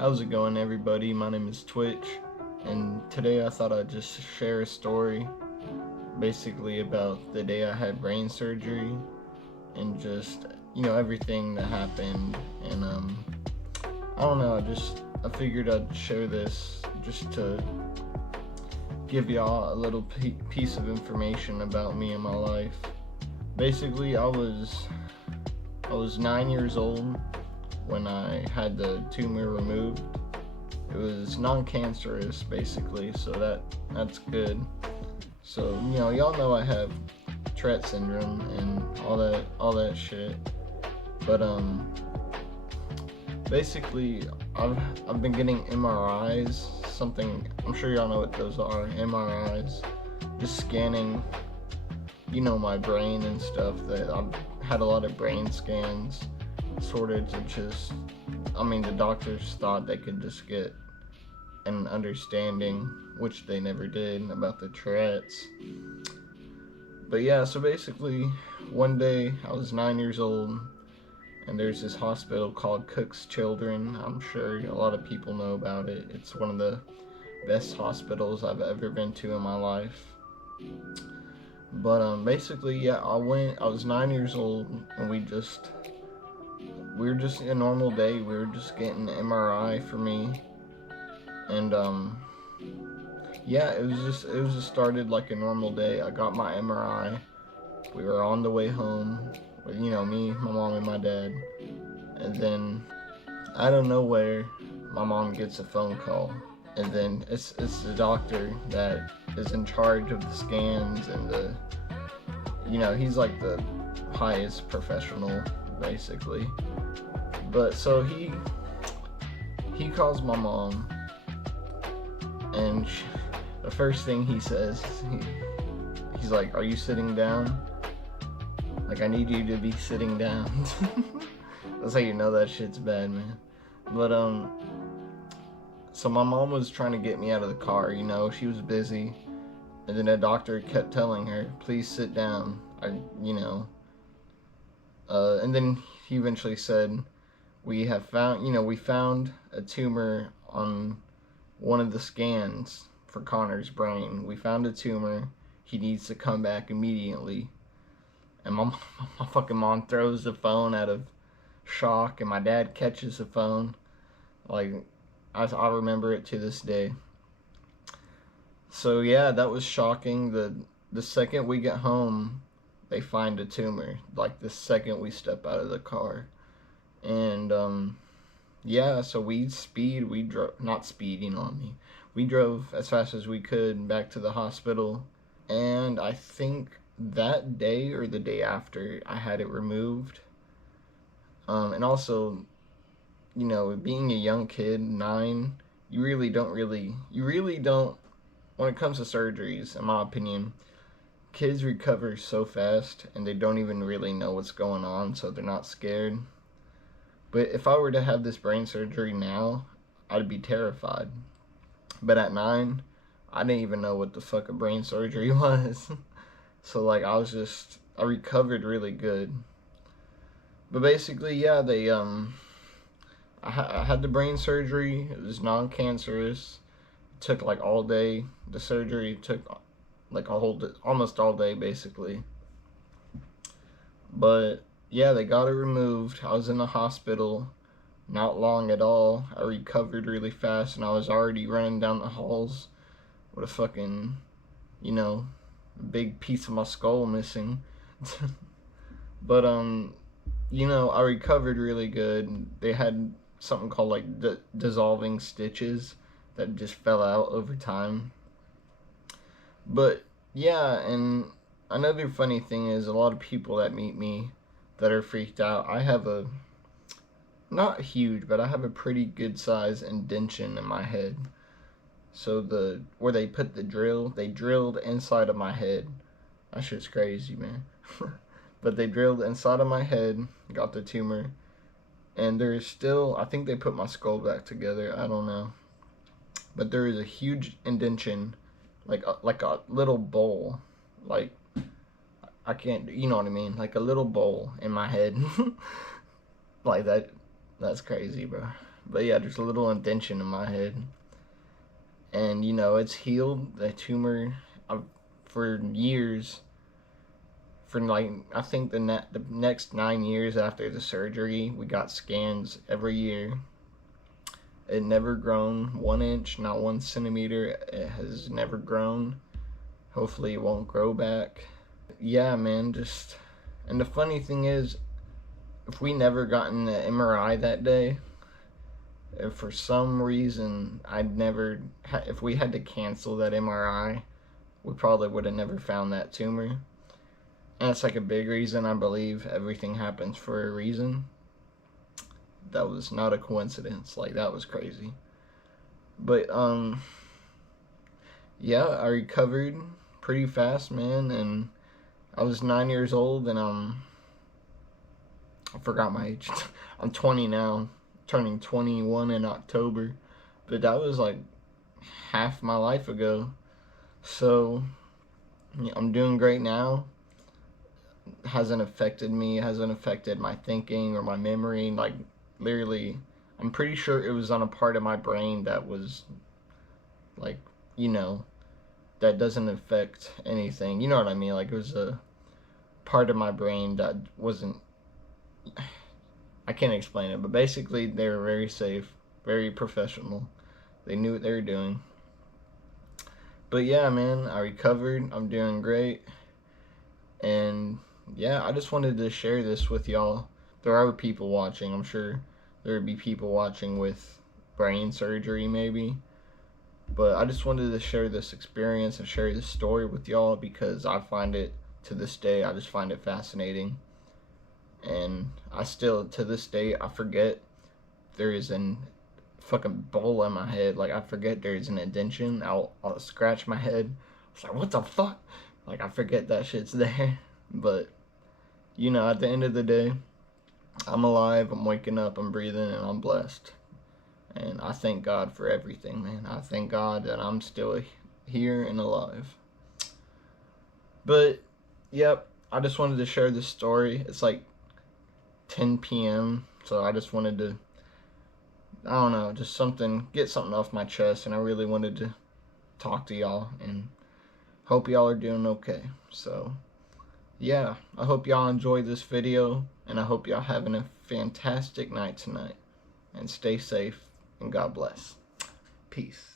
How's it going, everybody? My name is Twitch, and today I thought I'd just share a story basically about the day I had brain surgery and just, everything that happened. And, I don't know, I figured I'd share this just to give y'all a little piece of information about me and my life. Basically, I was 9 years old when I had the tumor removed. It was non-cancerous, basically, so that's good. So y'all know I have Tourette syndrome and all that shit. But basically, I've been getting MRIs. Something I'm sure y'all know what those are. MRIs, just scanning, my brain and stuff. That I've had a lot of brain scans, sort of to just, the doctors thought they could just get an understanding, which they never did, about the Tourette's. But yeah, so basically, one day I was 9 years old, and there's this hospital called Cook's Children. I'm sure a lot of people know about it. It's one of the best hospitals I've ever been to in my life. But basically, yeah, I was 9 years old, and we were just a normal day. We were just getting an MRI for me, and yeah, it was just started like a normal day. I got my MRI. We were on the way home with me, my mom, and my dad, and then out of nowhere, my mom gets a phone call, and then it's the doctor that is in charge of the scans and he's like the highest professional, basically. But so he calls my mom, and the first thing he says, he's like, "Are you sitting down? Like, I need you to be sitting down." That's how you know that shit's bad, man. But so my mom was trying to get me out of the car. She was busy, and then the doctor kept telling her, "Please sit down." And then he eventually said, we found a tumor on one of the scans for Connor's brain. We found a tumor. He needs to come back immediately." And my fucking mom throws the phone out of shock, and my dad catches the phone. Like, I remember it to this day. So yeah, that was shocking. The second we get home, they find a tumor. Like, the second we step out of the car. And yeah, so we drove, not speeding on me. We drove as fast as we could back to the hospital, and I think that day or the day after I had it removed. And also, being a young kid, 9, you really don't, when it comes to surgeries, in my opinion, kids recover so fast and they don't even really know what's going on, so they're not scared. But if I were to have this brain surgery now, I'd be terrified. But at 9, I didn't even know what the fuck a brain surgery was. So like, I recovered really good. But basically, yeah, I had the brain surgery. It was non-cancerous. It took like all day. The surgery took like almost all day, basically. But yeah, they got it removed. I was in the hospital not long at all. I recovered really fast, and I was already running down the halls with a fucking, big piece of my skull missing. But I recovered really good. They had something called like dissolving stitches that just fell out over time. But yeah, and another funny thing is, a lot of people that meet me that are freaked out, I have not huge, but I have a pretty good size indentation in my head. So where they put the drill, they drilled inside of my head. That shit's crazy, man. But they drilled inside of my head, got the tumor, and there is still, I think they put my skull back together, I don't know. But there is a huge indentation, like a little bowl, like, I can't, you know what I mean? Like a little bowl in my head. Like that's crazy, bro. But yeah, there's a little indentation in my head. And, you know, it's healed. The tumor, for years, for like, I think the next 9 years after the surgery, we got scans every year. It never grown 1 inch, not 1 centimeter. It has never grown. Hopefully it won't grow back. Yeah, man, just, and the funny thing is, if we never gotten the MRI that day, if for some reason if we had to cancel that MRI, we probably would have never found that tumor. And it's like a big reason. I believe everything happens for a reason. That was not a coincidence. Like, that was crazy. But yeah, I recovered pretty fast, man. And I was 9 years old, and I forgot my age. I'm 20 now, turning 21 in October. But that was like half my life ago. So yeah, I'm doing great now. Hasn't affected me, hasn't affected my thinking or my memory. Like, literally, I'm pretty sure it was on a part of my brain that was, like, you know, that doesn't affect anything. You know what I mean? Like, it was a part of my brain that wasn't, I can't explain it, but basically they were very safe, very professional. They knew what they were doing. But yeah, man, I recovered. I'm doing great. And yeah, I just wanted to share this with y'all. There are people watching. I'm sure there would be people watching with brain surgery, maybe. But I just wanted to share this experience and share this story with y'all because I find it, to this day, I just find it fascinating. And I still, to this day, I forget there is an fucking bowl in my head. Like, I forget there's an indentation. I'll scratch my head. It's like, what the fuck? Like, I forget that shit's there. But, you know, at the end of the day, I'm alive, I'm waking up, I'm breathing, and I'm blessed. And I thank God for everything, man. I thank God that I'm still here and alive. But, yep, I just wanted to share this story. It's like 10 p.m., so I just wanted to, I don't know, just get something off my chest, and I really wanted to talk to y'all, and hope y'all are doing okay. So, yeah, I hope y'all enjoyed this video, and I hope y'all having a fantastic night tonight, and stay safe, and God bless. Peace.